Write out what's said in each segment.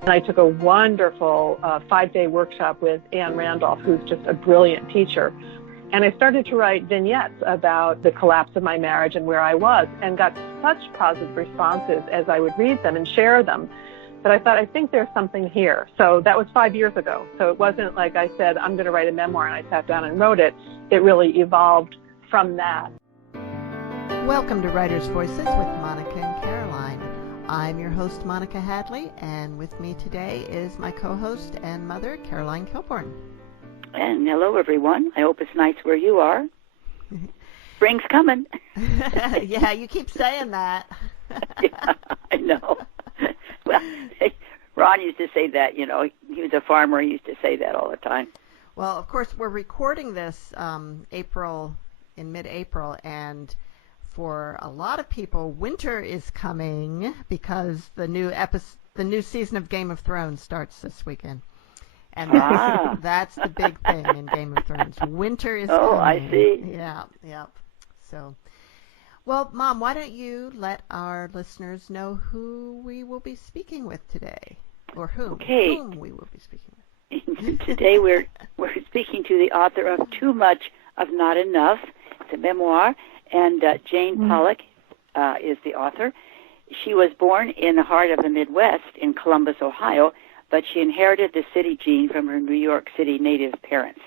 And I took a wonderful 5-day workshop with Anne Randolph, who's just a brilliant teacher. And I started to write vignettes about the collapse of my marriage and where I was, and got such positive responses as I would read them and share them that I thought, I think there's something here. So that was 5 years ago. So it wasn't like I said, I'm going to write a memoir, and I sat down and wrote it. It really evolved from that. Welcome to Writers' Voices with Monica and Caroline. I'm your host, Monica Hadley, and with me today is my co-host and mother, Caroline Kilborn. And hello, everyone. I hope it's nice where you are. Spring's coming. Yeah, you keep saying that. Yeah, I know. Well, Ron used to say that, you know. He was a farmer. He used to say that all the time. Well, of course, we're recording this in mid-April, and for a lot of people, winter is coming because the new season of Game of Thrones starts this weekend. And that's the big thing in Game of Thrones. Winter is coming. Oh, I see. Yeah. So, well, Mom, why don't you let our listeners know who we will be speaking with today, or whom we will be speaking with. Today we're speaking to the author of Too Much of Not Enough. It's a memoir, and Jane Pollak is the author. She was born in the heart of the Midwest in Columbus, Ohio, but she inherited the city gene from her New York City native parents.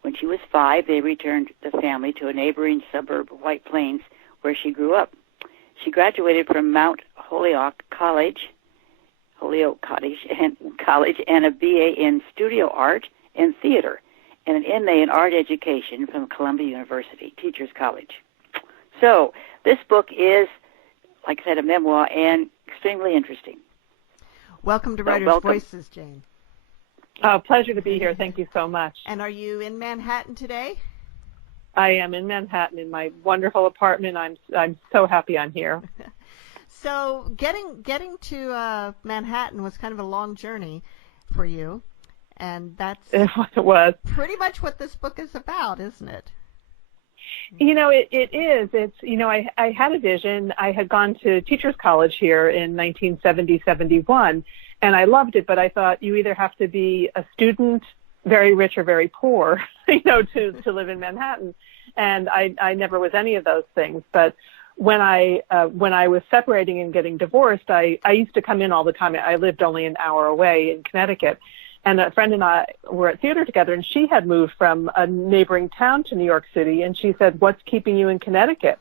When she was 5, they returned the family to a neighboring suburb of White Plains, where she grew up. She graduated from Mount Holyoke College, and a BA in studio art and theater, and an MA in art education from Columbia University, Teachers College. So this book is, like I said, a memoir and extremely interesting. Welcome to Writers' Voices, Jane. Pleasure to be here. Thank you so much. And are you in Manhattan today? I am in Manhattan in my wonderful apartment. I'm so happy I'm here. So getting to Manhattan was kind of a long journey for you, and that's it was pretty much what this book is about, isn't it? You know, it is. It's, you know, I had a vision. I had gone to Teachers College here in 1970-71, and I loved it, but I thought you either have to be a student, very rich or very poor, you know, to live in Manhattan. And I never was any of those things. But when I was separating and getting divorced, I used to come in all the time. I lived only an hour away in Connecticut. And a friend and I were at theater together, and she had moved from a neighboring town to New York City, and she said, "What's keeping you in Connecticut?"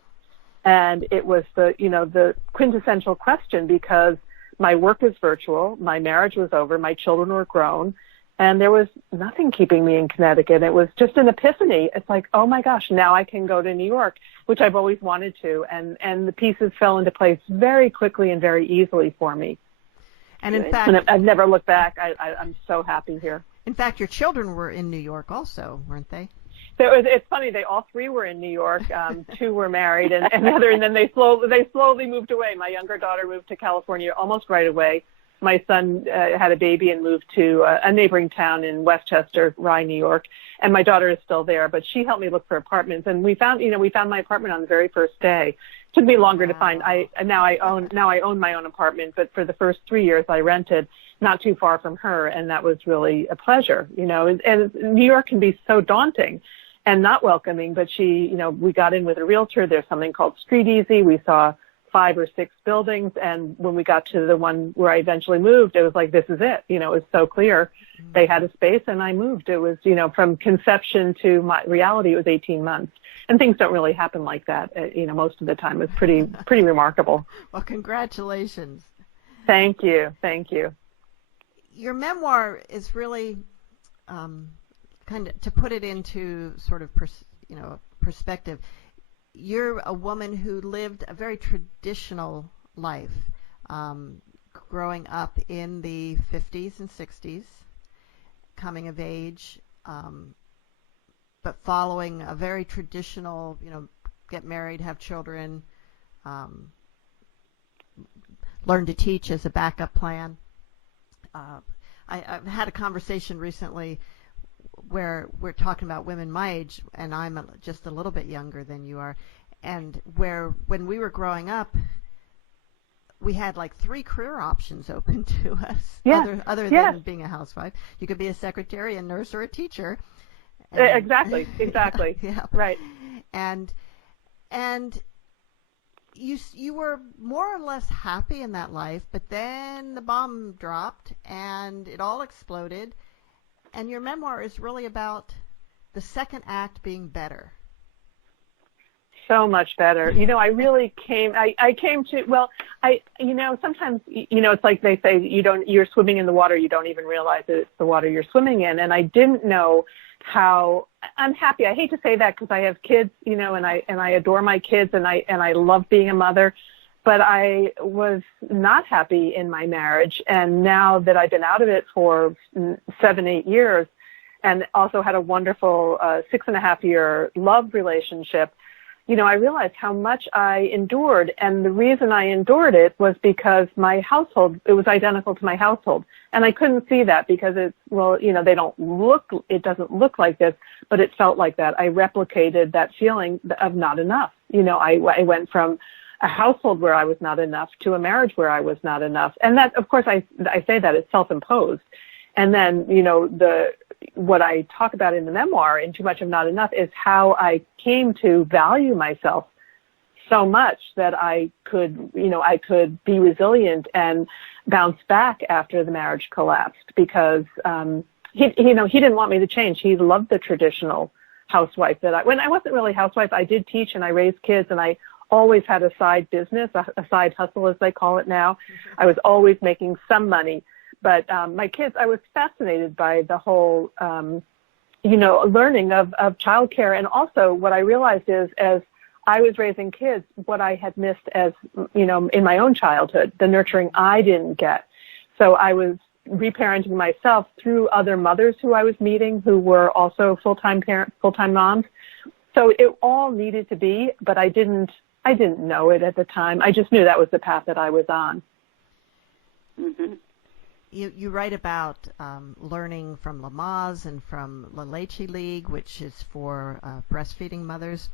And it was the quintessential question, because my work was virtual, my marriage was over, my children were grown, and there was nothing keeping me in Connecticut. It was just an epiphany. It's like, oh my gosh, now I can go to New York, which I've always wanted to, and the pieces fell into place very quickly and very easily for me. And in fact, I've never looked back. I'm so happy here. In fact, your children were in New York also, weren't they? So it's funny. They all three were in New York. 2 were married, and then they slowly moved away. My younger daughter moved to California almost right away. My son had a baby and moved to a neighboring town in Westchester, Rye, New York. And my daughter is still there, but she helped me look for apartments. And we found my apartment on the very first day. It took me longer to find. Now I own my own apartment, but for the first 3 years I rented not too far from her, and that was really a pleasure, you know. And New York can be so daunting and not welcoming, but we got in with a realtor. There's something called Street Easy. We saw 5 or 6 buildings, and when we got to the one where I eventually moved, it was like, this is it. You know, it was so clear. Mm-hmm. They had a space, and I moved. It was, you know, from conception to my reality, it was 18 months. And things don't really happen like that, you know, most of the time. It's pretty remarkable. Well, congratulations. Thank you. Your memoir is really kind of, to put it into sort of, perspective, you're a woman who lived a very traditional life, growing up in the 50s and 60s, coming of age, but following a very traditional, get married, have children, learn to teach as a backup plan. I've had a conversation recently where we're talking about women my age, and I'm just a little bit younger than you are, and where when we were growing up, we had like 3 career options open to us. Yes. Other yes. than being a housewife. You could be a secretary, a nurse, or a teacher. Exactly. Yeah. Right. And you were more or less happy in that life, but then the bomb dropped and it all exploded. And your memoir is really about the second act being better. So much better. I really I came to, sometimes, it's like they say, you're swimming in the water, you don't even realize that it's the water you're swimming in. And I didn't know how unhappy. I hate to say that because I have kids, and I adore my kids and I love being a mother, but I was not happy in my marriage. And now that I've been out of it for 7-8 years and also had a wonderful 6.5-year love relationship, I realized how much I endured. And the reason I endured it was because my household, it was identical to my household. And I couldn't see that because it doesn't look like this, but it felt like that. I replicated that feeling of not enough. I went from a household where I was not enough to a marriage where I was not enough. And that, of course, I say that it's self-imposed. And then, what I talk about in the memoir, in Too Much of Not Enough, is how I came to value myself so much that I could be resilient and bounce back after the marriage collapsed because, he didn't want me to change. He loved the traditional housewife when I wasn't really a housewife, I did teach and I raised kids and I always had a side business, a side hustle as they call it now. I was always making some money. But my kids, I was fascinated by the whole, learning of childcare. And also what I realized is as I was raising kids, what I had missed as, in my own childhood, the nurturing I didn't get. So I was reparenting myself through other mothers who I was meeting who were also full-time moms. So it all needed to be, but I didn't know it at the time. I just knew that was the path that I was on. Mm-hmm. You write about learning from Lamaze and from La Leche League, which is for breastfeeding mothers.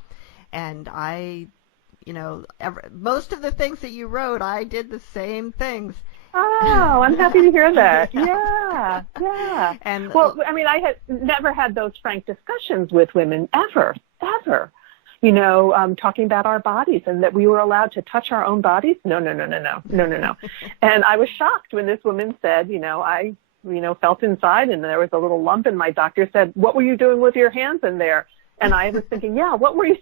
And most of the things that you wrote, I did the same things. Oh, I'm happy to hear that. Yeah. And I had never had those frank discussions with women ever. Talking about our bodies and that we were allowed to touch our own bodies. No. And I was shocked when this woman said, I felt inside and there was a little lump and my doctor said, what were you doing with your hands in there? And I was thinking, what were you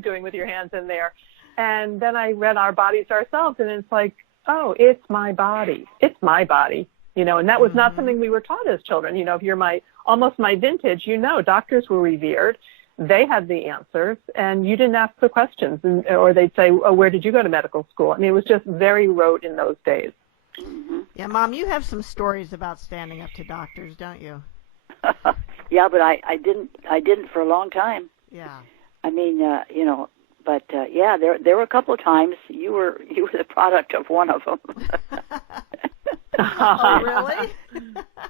doing with your hands in there? And then I read Our Bodies Ourselves and it's like, oh, it's my body. It's my body. And that was not something we were taught as children. If you're almost my vintage, doctors were revered. They had the answers, and you didn't ask the questions, or they'd say, oh, where did you go to medical school? it was just very rote in those days. Mm-hmm. Yeah, Mom, you have some stories about standing up to doctors, don't you? Yeah, but I didn't for a long time. Yeah. There were a couple of times you were the product of one of them. Oh, really?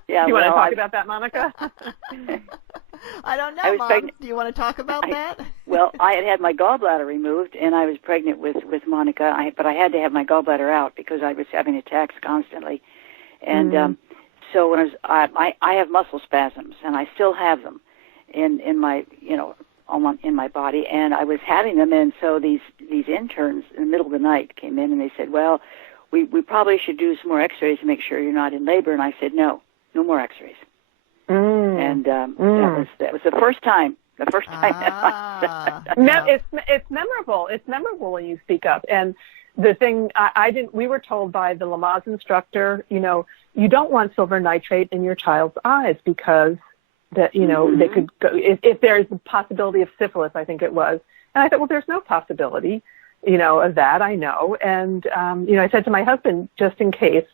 Yeah. You want to talk about that, Monica? I don't know, Mom. Pregnant. Do you want to talk about that? Well, I had my gallbladder removed, and I was pregnant with Monica. But I had to have my gallbladder out because I was having attacks constantly. And so when I have muscle spasms, and I still have them in my in my body, and I was having them. And so these interns in the middle of the night came in, and they said, well, we probably should do some more X-rays to make sure you're not in labor. And I said, no more X-rays. And that was the first time. It's memorable. It's memorable when you speak up. And the thing we were told by the Lamaze instructor, you don't want silver nitrate in your child's eyes because that they could go if there's a possibility of syphilis. I think it was, and I thought, well, there's no possibility, of that. I know, and I said to my husband, just in case.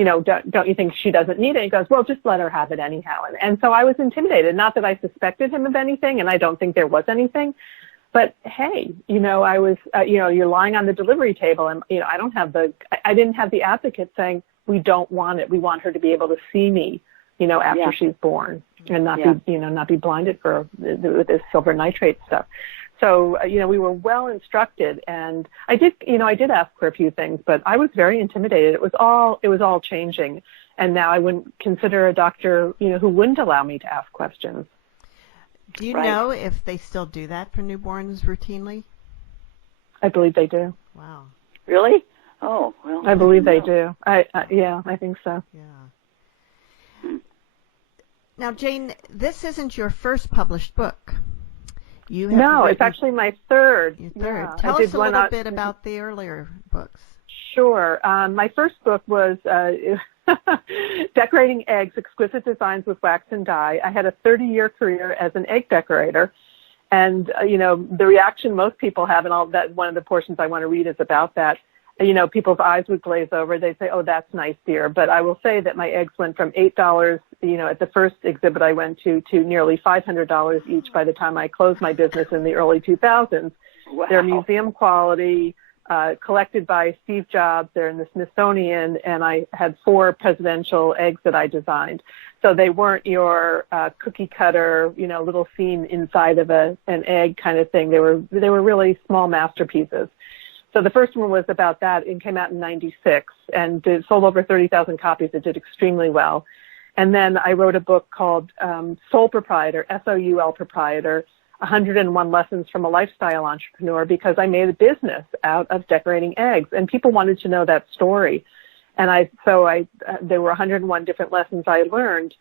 Don't you think she doesn't need it? He goes, well, just let her have it anyhow. And so I was intimidated. Not that I suspected him of anything, and I don't think there was anything. But hey, I was, you're lying on the delivery table, and I didn't have the advocate saying we don't want it. We want her to be able to see me, after she's born, and not be blinded with this silver nitrate stuff. So, we were well instructed, and I did ask for a few things, but I was very intimidated. It was all changing. And now I wouldn't consider a doctor, who wouldn't allow me to ask questions. Do you know if they still do that for newborns routinely? I believe they do. Wow. Really? Oh, well. I believe they do. I think so. Yeah. Now, Jane, this isn't your first published book. It's actually my third. Your third. Yeah. Tell us a little bit about the earlier books. Sure. My first book was Decorating Eggs, Exquisite Designs with Wax and Dye. I had a 30-year career as an egg decorator. And, the reaction most people have, and that one of the portions I want to read is about that. People's eyes would glaze over. They'd say, "Oh, that's nice, dear." But I will say that my eggs went from $8, at the first exhibit I went to nearly $500 each by the time I closed my business in the early 2000s. Wow. They're museum quality, collected by Steve Jobs. They're in the Smithsonian, and I had 4 presidential eggs that I designed. So they weren't your cookie cutter, little scene inside of an egg kind of thing. They were really small masterpieces. So the first one was about that. It came out in 96 and it sold over 30,000 copies. It did extremely well. And then I wrote a book called Soul Proprietor, Soul Proprietor, 101 Lessons from a Lifestyle Entrepreneur, because I made a business out of decorating eggs and people wanted to know that story. And there were 101 different lessons I learned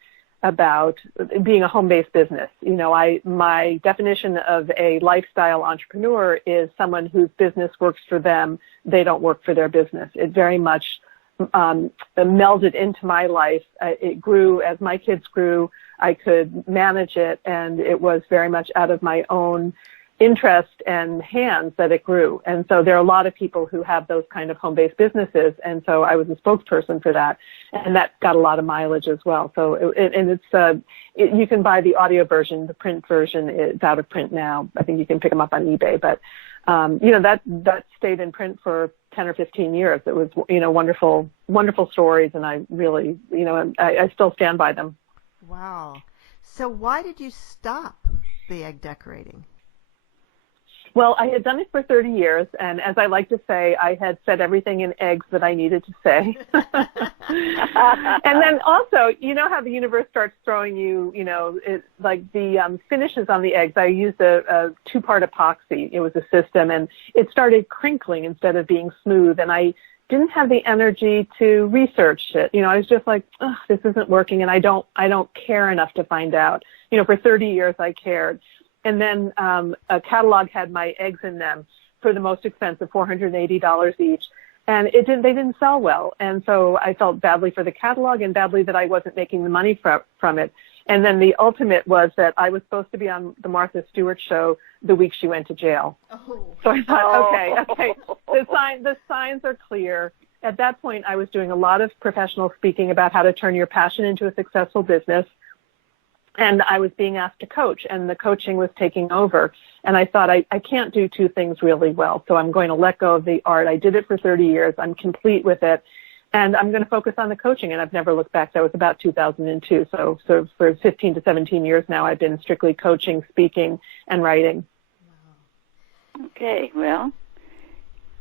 about being a home-based business. My definition of a lifestyle entrepreneur is someone whose business works for them. They don't work for their business. It very much melded into my life. It grew as my kids grew. I could manage it, and it was very much out of my own interest and hands that it grew. And so there are a lot of people who have those kind of home-based businesses, and so I was a spokesperson for that, and that got a lot of mileage as well. So you can buy the audio version. The print version is out of print now. I think you can pick them up on eBay, but that stayed in print for 10 or 15 years. It was wonderful stories, and I really I still stand by them. Wow. So why did you stop the egg decorating? Well, I had done it for 30 years, and as I like to say, I had said everything in eggs that I needed to say. And then also, how the universe starts throwing you, like the finishes on the eggs. I used a 2-part epoxy. It was a system, and it started crinkling instead of being smooth, and I didn't have the energy to research it. I was just like, oh, this isn't working, and I don't care enough to find out. For 30 years I cared. And then a catalog had my eggs in them for the most expensive, $480 each. And they didn't sell well. And so I felt badly for the catalog and badly that I wasn't making the money from it. And then the ultimate was that I was supposed to be on the Martha Stewart show the week she went to jail. Oh. So I thought, okay, the signs are clear. At that point, I was doing a lot of professional speaking about how to turn your passion into a successful business. And I was being asked to coach, and the coaching was taking over. And I thought, I can't do 2 things really well, so I'm going to let go of the art. I did it for 30 years. I'm complete with it. And I'm going to focus on the coaching, and I've never looked back. That was about 2002. So for 15 to 17 years now, I've been strictly coaching, speaking, and writing. Okay, well,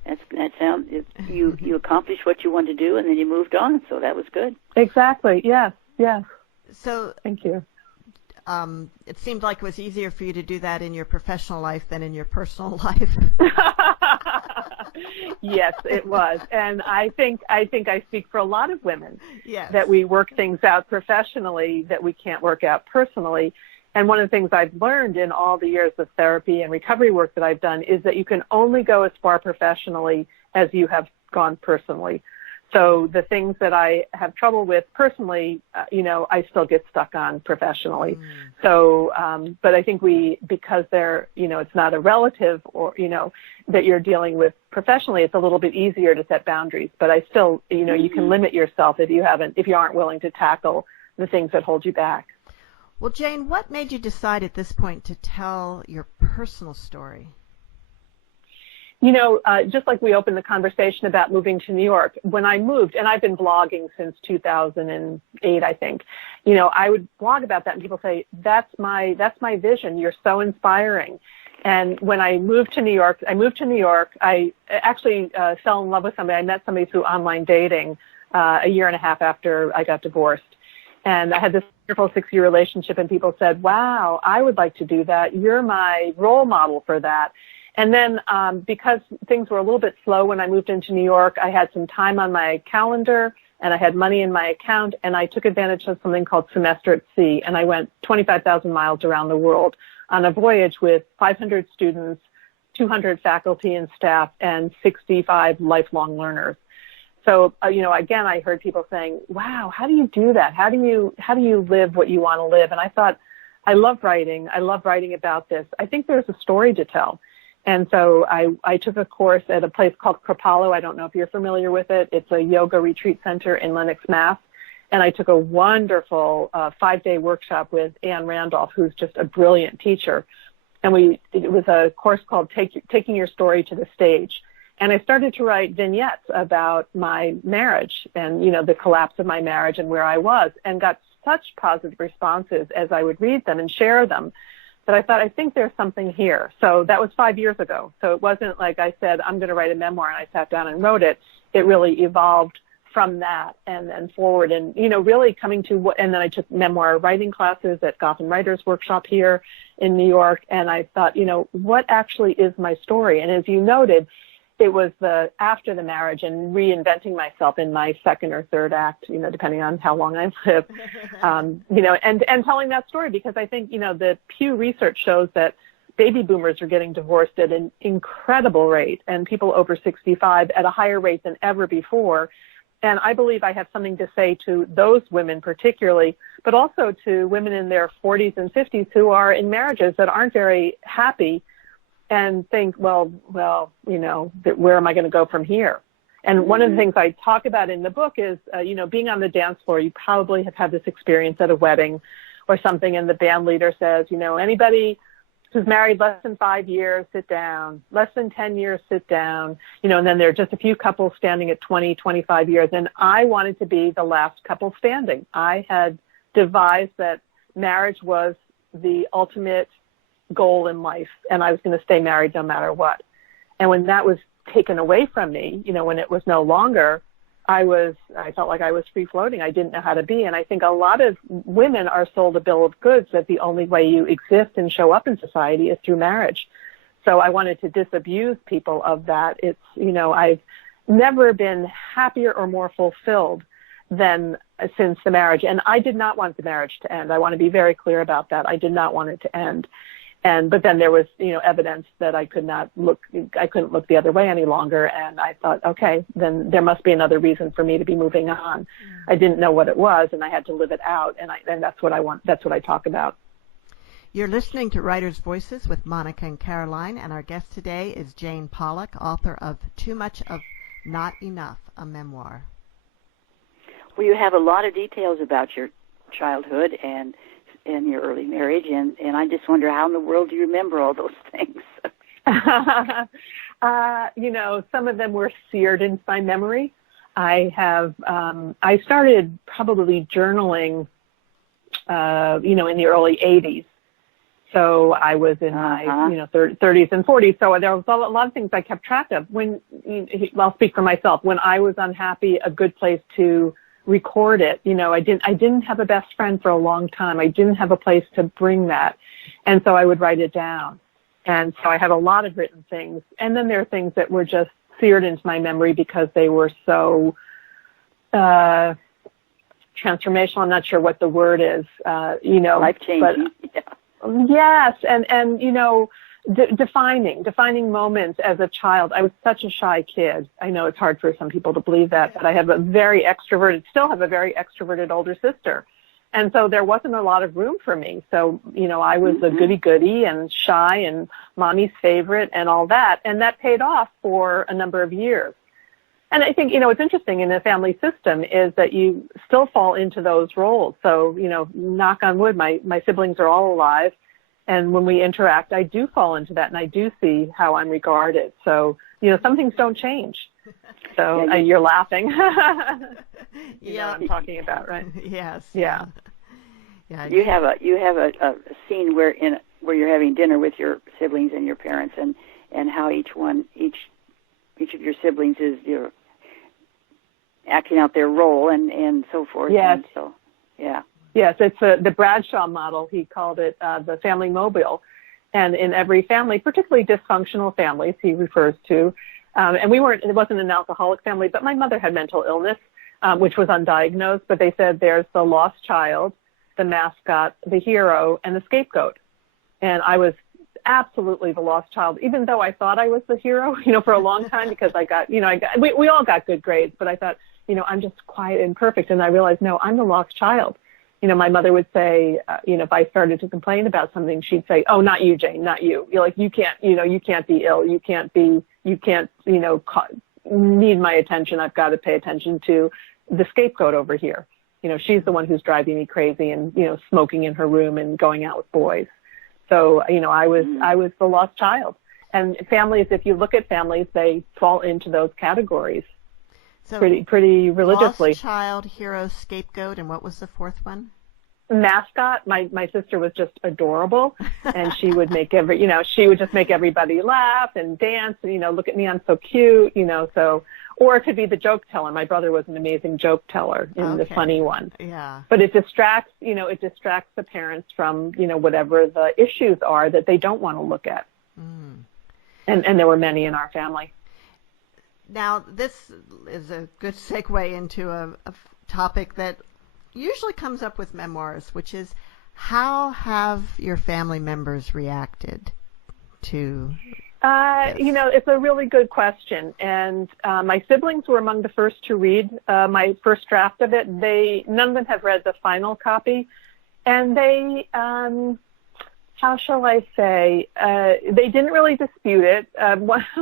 that sounds, you accomplished what you wanted to do, and then you moved on, so that was good. Exactly, yes. So thank you. It seemed like it was easier for you to do that in your professional life than in your personal life. Yes, it was. And I think I speak for a lot of women. Yes. That we work things out professionally that we can't work out personally. And one of the things I've learned in all the years of therapy and recovery work that I've done is that you can only go as far professionally as you have gone personally. So the things that I have trouble with personally, I still get stuck on professionally. So, but I think because they're, it's not a relative or, that you're dealing with professionally, it's a little bit easier to set boundaries. But I still, you can limit yourself if you aren't willing to tackle the things that hold you back. Well, Jane, what made you decide at this point to tell your personal story? Just like we opened the conversation about moving to New York, when I moved, and I've been blogging since 2008, I think, I would blog about that and people say, that's my vision. You're so inspiring. And when I moved to New York, I actually fell in love with somebody. I met somebody through online dating a year and a half after I got divorced. And I had this wonderful 6-year relationship, and people said, wow, I would like to do that. You're my role model for that. And then because things were a little bit slow when I moved into New York, I had some time on my calendar, and I had money in my account, and I took advantage of something called Semester at Sea, and I went 25,000 miles around the world on a voyage with 500 students, 200 faculty and staff, and 65 lifelong learners. So, again, I heard people saying, wow, how do you do that? How do you live what you want to live? And I thought, I love writing. I love writing about this. I think there's a story to tell. And so I took a course at a place called Kripalu. I don't know if you're familiar with it. It's a yoga retreat center in Lenox, Mass. And I took a wonderful 5-day workshop with Anne Randolph, who's just a brilliant teacher. And it was a course called Taking Your Story to the Stage. And I started to write vignettes about my marriage and, the collapse of my marriage and where I was, and got such positive responses as I would read them and share them that I thought, I think there's something here. So that was 5 years ago. So it wasn't like I said, I'm going to write a memoir, and I sat down and wrote it. It really evolved from that and forward, and, really coming to and then I took memoir writing classes at Gotham Writers Workshop here in New York. And I thought, what actually is my story? And as you noted, it was after the marriage and reinventing myself in my second or third act, depending on how long I live, and telling that story, because I think, the Pew Research shows that baby boomers are getting divorced at an incredible rate, and people over 65 at a higher rate than ever before. And I believe I have something to say to those women particularly, but also to women in their 40s and 50s who are in marriages that aren't very happy and think, well, where am I going to go from here? And one of the things I talk about in the book is, being on the dance floor. You probably have had this experience at a wedding or something, and the band leader says, anybody who's married less than 5 years, sit down. Less than 10 years, sit down. And then there are just a few couples standing at 20, 25 years. And I wanted to be the last couple standing. I had devised that marriage was the ultimate goal in life, and I was going to stay married no matter what. And when that was taken away from me, when it was no longer, I felt like I was free floating. I didn't know how to be. And I think a lot of women are sold a bill of goods that the only way you exist and show up in society is through marriage. So I wanted to disabuse people of that. It's, I've never been happier or more fulfilled than since the marriage. And I did not want the marriage to end. I want to be very clear about that. I did not want it to end. But then there was, evidence that I couldn't look the other way any longer. And I thought, okay, then there must be another reason for me to be moving on. I didn't know what it was, and I had to live it out. And that's what I want. That's what I talk about. You're listening to Writers' Voices with Monica and Caroline, and our guest today is Jane Pollak, author of Too Much of Not Enough, a memoir. Well, you have a lot of details about your childhood and your early marriage, and I just wonder, how in the world do you remember all those things? Some of them were seared into my memory. I started probably journaling, in the early 80s. So I was in my, 30s and 40s. So there was a lot of things I kept track of. I'll speak for myself. When I was unhappy, a good place to record it. I didn't have a best friend for a long time. I didn't have a place to bring that. And so I would write it down. And so I had a lot of written things. And then there are things that were just seared into my memory because they were so transformational. I'm not sure what the word is, life-changing. Yes. And defining moments as a child. I was such a shy kid. I know it's hard for some people to believe that, but I have a very extroverted older sister. And so there wasn't a lot of room for me. So, I was a goody-goody and shy and mommy's favorite and all that. And that paid off for a number of years. And I think, what's interesting in the family system is that you still fall into those roles. So, knock on wood, my siblings are all alive. And when we interact, I do fall into that, and I do see how I'm regarded. So, some things don't change. So you're laughing. You know what I'm talking about, right? Yes. Yeah. Yeah. You have a scene where you're having dinner with your siblings and your parents, and how each of your siblings is acting out their role and so forth. Yes. And so, yeah. Yes, it's the Bradshaw model. He called it the family mobile. And in every family, particularly dysfunctional families, he refers to, and it wasn't an alcoholic family, but my mother had mental illness, which was undiagnosed, but they said there's the lost child, the mascot, the hero, and the scapegoat. And I was absolutely the lost child, even though I thought I was the hero, for a long time, because we all got good grades, but I thought, I'm just quiet and perfect. And I realized, no, I'm the lost child. My mother would say, if I started to complain about something, she'd say, "Oh, not you, Jane, not you. You're like, you can't be ill. You can't, need my attention. I've got to pay attention to the scapegoat over here. She's the one who's driving me crazy and, smoking in her room and going out with boys." So, I was the lost child. And families, if you look at families, they fall into those categories. So pretty religiously. Lost child, hero, scapegoat, and what was the fourth one? Mascot. My sister was just adorable, and she would she would just make everybody laugh and dance. And, look at me, I'm so cute. Or it could be the joke teller. My brother was an amazing joke teller in the funny one. Yeah. But it distracts the parents from whatever the issues are that they don't want to look at. Mm. And there were many in our family. Now, this is a good segue into a topic that usually comes up with memoirs, which is how have your family members reacted to this? It's a really good question. And my siblings were among the first to read my first draft of it. None of them have read the final copy. And they, how shall I say, they didn't really dispute it.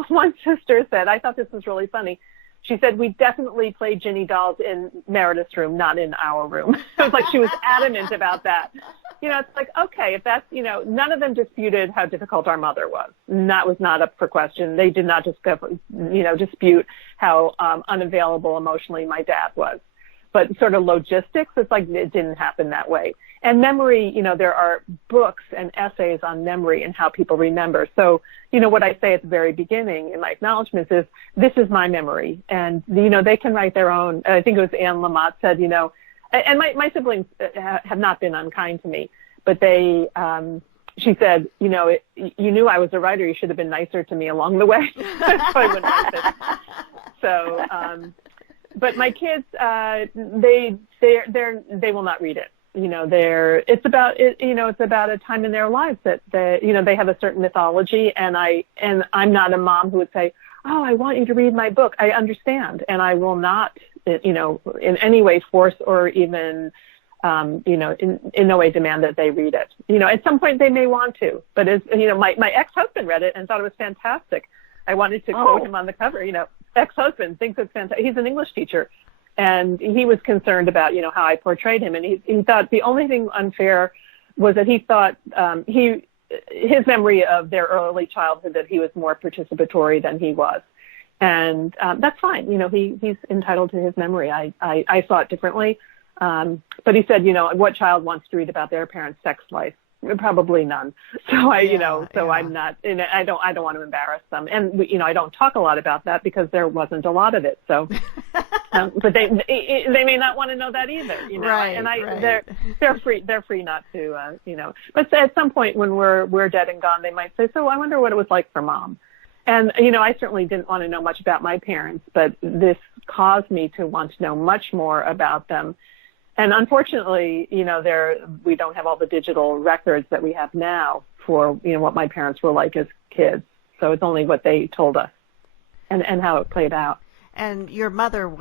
One sister said, I thought this was really funny. She said, "We definitely played Ginny dolls in Meredith's room, not in our room." It was like she was adamant about that. It's like, okay, if that's, none of them disputed how difficult our mother was. And that was not up for question. They did not dispute how unavailable emotionally my dad was. But sort of logistics, it's like it didn't happen that way. And memory, there are books and essays on memory and how people remember. So, what I say at the very beginning in my acknowledgments is, this is my memory. And, they can write their own. I think it was Anne Lamott said, and my siblings have not been unkind to me, but she said, you knew I was a writer. You should have been nicer to me along the way. So I wouldn't write it. So, but my kids, they will not read it. It's about a time in their lives that they have a certain mythology, and I'm not a mom who would say, "Oh, I want you to read my book." I understand, and I will not, in any way force or even, in no way demand that they read it. At some point they may want to, but my ex-husband read it and thought it was fantastic. I wanted to quote him on the cover. Ex-husband thinks it's fantastic. He's an English teacher. And he was concerned about, how I portrayed him. And he thought the only thing unfair was that he thought his memory of their early childhood, that he was more participatory than he was. And that's fine. He's entitled to his memory. I saw it differently. But he said, what child wants to read about their parents' sex life? Probably none. So I'm not, and I don't want to embarrass them. And I don't talk a lot about that because there wasn't a lot of it. So, but they may not want to know that either. Right. And right. they're free not to. But at some point when we're dead and gone, they might say, "So I wonder what it was like for Mom." And I certainly didn't want to know much about my parents, but this caused me to want to know much more about them. And unfortunately, we don't have all the digital records that we have now for, what my parents were like as kids. So it's only what they told us and how it played out. And your mother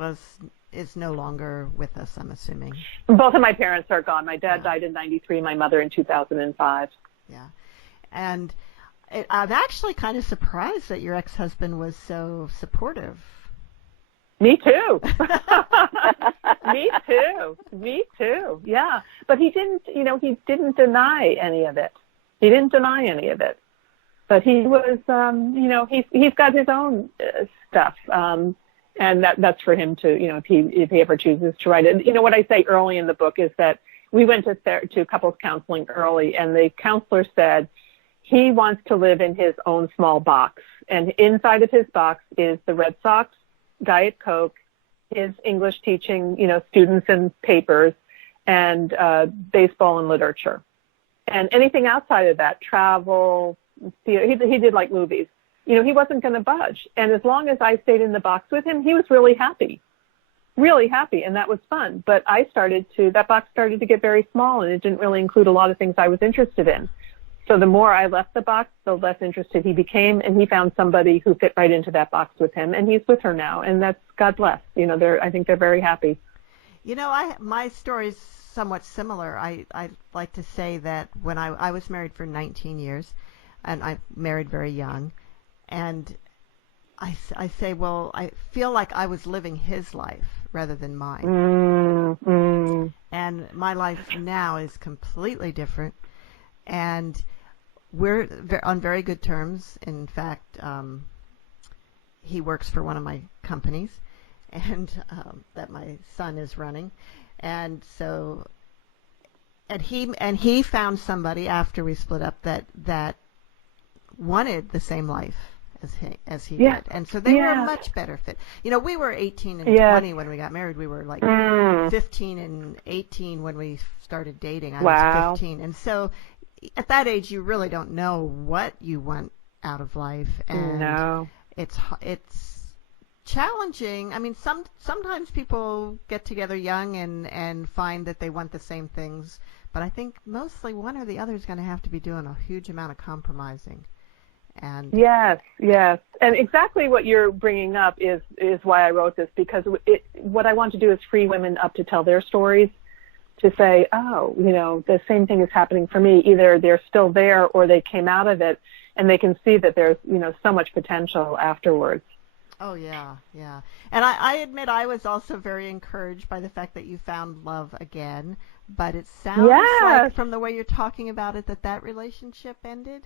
is no longer with us, I'm assuming. Both of my parents are gone. My dad died in 1993, my mother in 2005. Yeah. And I'm actually kind of surprised that your ex-husband was so supportive. Me too. Me too. Yeah. But he didn't deny any of it. But he was, he's got his own stuff. And that's for him to, if he ever chooses to write it. What I say early in the book is that we went to couples counseling early, and the counselor said, he wants to live in his own small box. And inside of his box is the Red Sox, Diet Coke, his English teaching, students and papers, and baseball and literature. And anything outside of that, travel, he did like movies. He wasn't going to budge. And as long as I stayed in the box with him, he was really happy, and that was fun. But that box started to get very small, and it didn't really include a lot of things I was interested in. So the more I left the box, the less interested he became, and he found somebody who fit right into that box with him, and he's with her now, and that's, God bless. I think they're very happy. My story is somewhat similar. I like to say that when I was married for 19 years, and I married very young, and I say, well, I feel like I was living his life rather than mine. Mm-hmm. And my life now is completely different. And we're on very good terms. In fact, he works for one of my companies, and that my son is running. And so, and he found somebody after we split up that wanted the same life as he did. And so they were a much better fit. We were 18 and 20 when we got married. We were like 15 and 18 when we started dating. I was 15, and so. At that age, you really don't know what you want out of life, and it's challenging. I mean, sometimes people get together young and find that they want the same things, but I think mostly one or the other is going to have to be doing a huge amount of compromising. And yes, and exactly what you're bringing up is why I wrote this, because what I want to do is free women up to tell their stories. To say, the same thing is happening for me. Either they're still there or they came out of it, and they can see that there's, so much potential afterwards. Oh, yeah. And I admit I was also very encouraged by the fact that you found love again, but it sounds like from the way you're talking about it that relationship ended?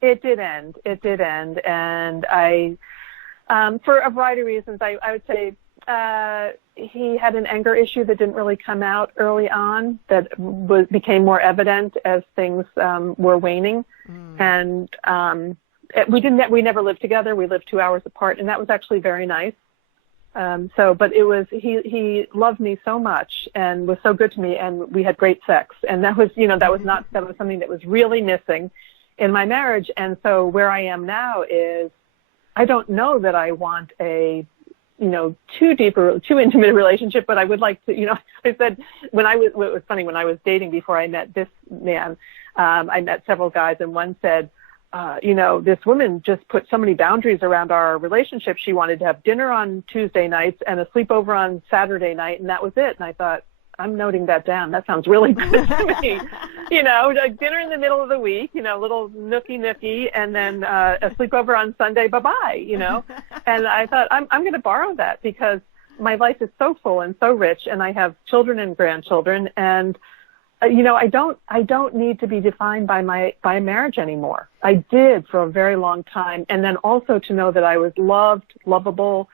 It did end. And I, for a variety of reasons, I would say, he had an anger issue that didn't really come out early on, that became more evident as things were waning. And we never lived together. We lived 2 hours apart, and that was actually very nice. But it was he loved me so much and was so good to me, and we had great sex, and that was something that was really missing in my marriage. And so where I am now is, I don't know that I want a too intimate a relationship, but I would like to, I said, it was funny, when I was dating before I met this man, I met several guys, and one said, this woman just put so many boundaries around our relationship. She wanted to have dinner on Tuesday nights and a sleepover on Saturday night, and that was it. And I thought, I'm noting that down. That sounds really good to me. Like dinner in the middle of the week, little nookie, and then a sleepover on Sunday, bye-bye, And I thought, I'm going to borrow that, because my life is so full and so rich, and I have children and grandchildren, and I don't need to be defined by marriage anymore. I did for a very long time, and then also to know that I was loved, lovable,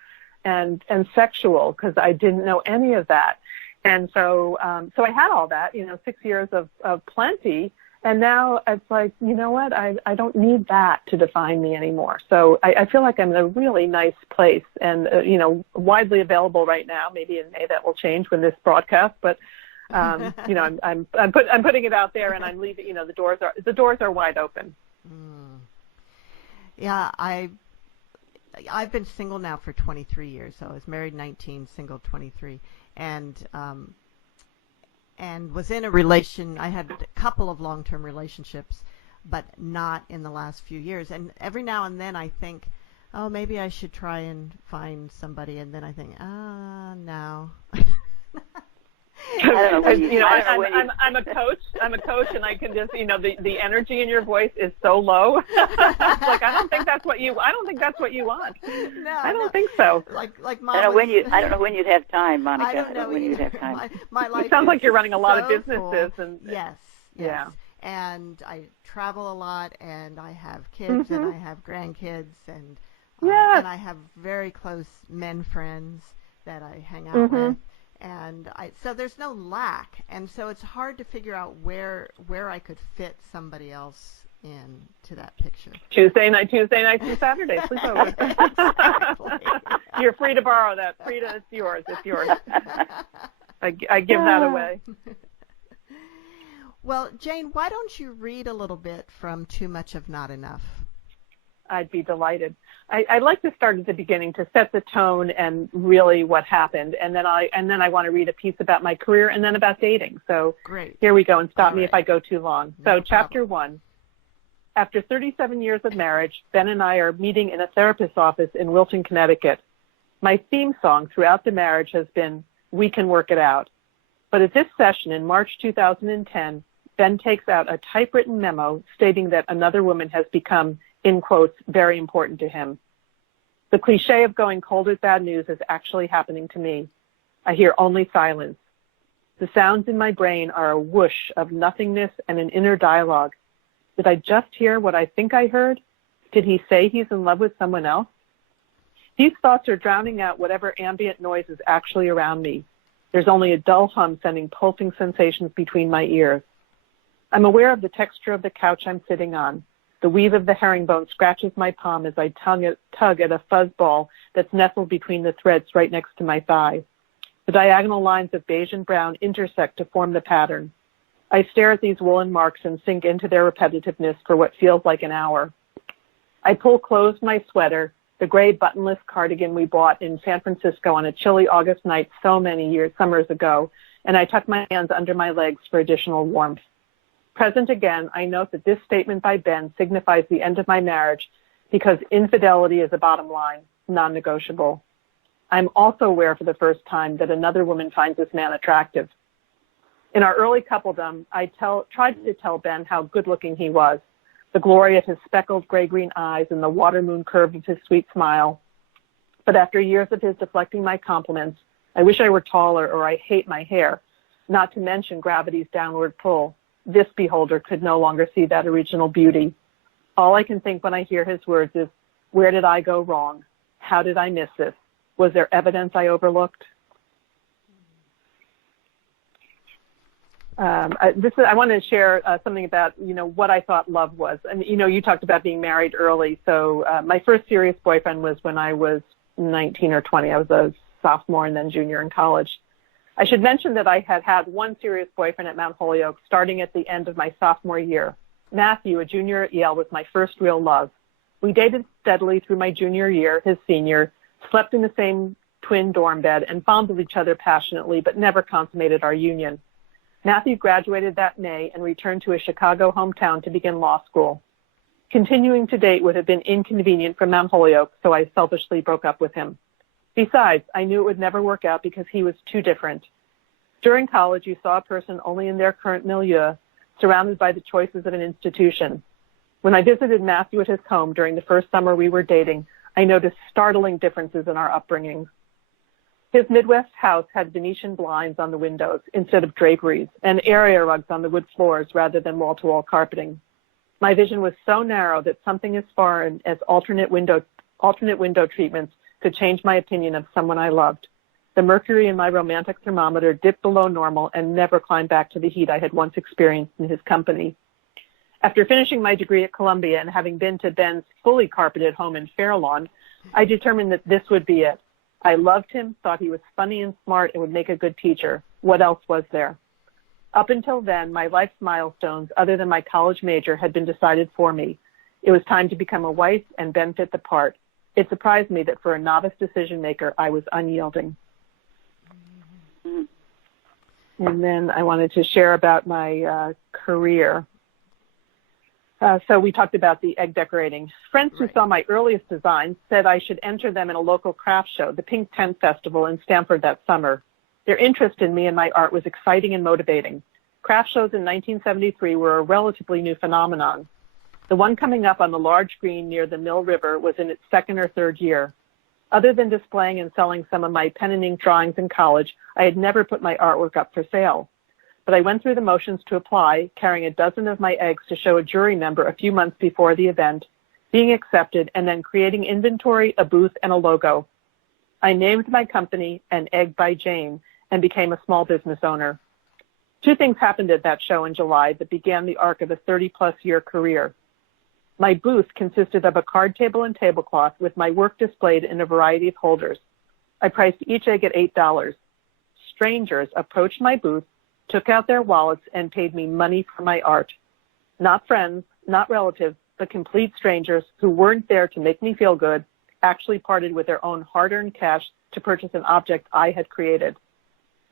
and sexual, because I didn't know any of that. And so I had all that, 6 years of plenty. And now it's like, you know what? I don't need that to define me anymore. So I feel like I'm in a really nice place, and, widely available right now. Maybe in May that will change when this broadcast, but, I'm putting it out there, and I'm leaving, the doors are wide open. Yeah. I've been single now for 23 years. So I was married 19, single 23. And was in a relation. I had a couple of long-term relationships, but not in the last few years. And every now and then I think, oh, maybe I should try and find somebody. And then I think, no. I don't know when you, I'm a coach. I'm a coach, and I can just, the energy in your voice is so low. Like, I don't think that's what you want. No, I don't think so. Like Mom. I don't know when you'd have time, Monica. I don't know when you'd have time. My life. It sounds like you're running a lot of businesses, cool. and yes. Yeah. And I travel a lot, and I have kids, and I have grandkids, and I have very close men friends that I hang out with. And so there's no lack, and so it's hard to figure out where I could fit somebody else into that picture. Tuesday nights and Saturdays. Sleepover. Exactly. You're free to borrow that. Frida, it's yours. It's yours. I give that away. Well, Jane, why don't you read a little bit from Too Much of Not Enough? I'd be delighted. I'd like to start at the beginning to set the tone and really what happened, and then I want to read a piece about my career and then about dating. So Great. Here we go, and stop All me right. if I go too long. No So Chapter 1. After 37 years of marriage, Ben and I are meeting in a therapist's office in Wilton, Connecticut. My theme song throughout the marriage has been "We Can Work It Out." But at this session in March 2010, Ben takes out a typewritten memo stating that another woman has become, in quotes, very important to him. The cliche of going cold with bad news is actually happening to me. I hear only silence. The sounds in my brain are a whoosh of nothingness and an inner dialogue. Did I just hear what I think I heard? Did he say he's in love with someone else? These thoughts are drowning out whatever ambient noise is actually around me. There's only a dull hum sending pulsing sensations between my ears. I'm aware of the texture of the couch I'm sitting on. The weave of the herringbone scratches my palm as I tug at a fuzz ball that's nestled between the threads right next to my thigh. The diagonal lines of beige and brown intersect to form the pattern. I stare at these woolen marks and sink into their repetitiveness for what feels like an hour. I pull closed my sweater, the gray buttonless cardigan we bought in San Francisco on a chilly August night so many summers ago, and I tuck my hands under my legs for additional warmth. Present again, I note that this statement by Ben signifies the end of my marriage because infidelity is a bottom line, non-negotiable. I'm also aware for the first time that another woman finds this man attractive. In our early coupledom, I tried to tell Ben how good-looking he was, the glory of his speckled gray-green eyes and the water moon curve of his sweet smile. But after years of his deflecting my compliments, I wish I were taller or I hate my hair, not to mention gravity's downward pull, this beholder could no longer see that original beauty. All I can think when I hear his words is, where did I go wrong? How did I miss this? Was there evidence I overlooked? I want to share something about, what I thought love was. And, you talked about being married early. So my first serious boyfriend was when I was 19 or 20. I was a sophomore and then junior in college. I should mention that I had one serious boyfriend at Mount Holyoke starting at the end of my sophomore year. Matthew, a junior at Yale, was my first real love. We dated steadily through my junior year, his senior, slept in the same twin dorm bed, and fondled each other passionately, but never consummated our union. Matthew graduated that May and returned to his Chicago hometown to begin law school. Continuing to date would have been inconvenient for Mount Holyoke, so I selfishly broke up with him. Besides, I knew it would never work out because he was too different. During college, you saw a person only in their current milieu, surrounded by the choices of an institution. When I visited Matthew at his home during the first summer we were dating, I noticed startling differences in our upbringing. His Midwest house had Venetian blinds on the windows instead of draperies and area rugs on the wood floors rather than wall-to-wall carpeting. My vision was so narrow that something as foreign as alternate window treatments could change my opinion of someone I loved. The mercury in my romantic thermometer dipped below normal and never climbed back to the heat I had once experienced in his company. After finishing my degree at Columbia and having been to Ben's fully carpeted home in Fairlawn, I determined that this would be it. I loved him, thought he was funny and smart, and would make a good teacher. What else was there? Up until then, my life's milestones, other than my college major, had been decided for me. It was time to become a wife, and Ben fit the part. It surprised me that for a novice decision maker, I was unyielding. And then I wanted to share about my career. So we talked about the egg decorating. Friends who saw my earliest designs said I should enter them in a local craft show, the Pink Tent Festival in Stamford that summer. Their interest in me and my art was exciting and motivating. Craft shows in 1973 were a relatively new phenomenon. The one coming up on the large green near the Mill River was in its second or third year. Other than displaying and selling some of my pen and ink drawings in college, I had never put my artwork up for sale. But I went through the motions to apply, carrying a dozen of my eggs to show a jury member a few months before the event, being accepted, and then creating inventory, a booth, and a logo. I named my company An Egg by Jane and became a small business owner. Two things happened at that show in July that began the arc of a 30-plus year career. My booth consisted of a card table and tablecloth with my work displayed in a variety of holders. I priced each egg at $8. Strangers approached my booth, took out their wallets, and paid me money for my art. Not friends, not relatives, but complete strangers who weren't there to make me feel good, actually parted with their own hard-earned cash to purchase an object I had created.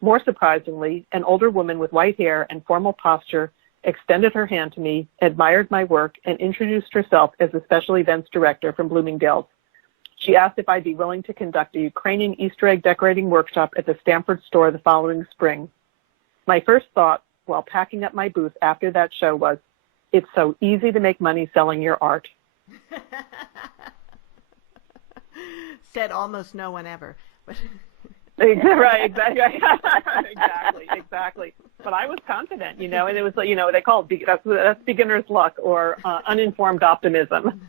More surprisingly, an older woman with white hair and formal posture extended her hand to me, admired my work, and introduced herself as the special events director from Bloomingdale's. She asked if I'd be willing to conduct a Ukrainian Easter egg decorating workshop at the Stamford store the following spring. My first thought while packing up my booth after that show was, it's so easy to make money selling your art. Said almost no one ever. Right, exactly. But I was confident, and it was, they call it, that's beginner's luck or uninformed optimism.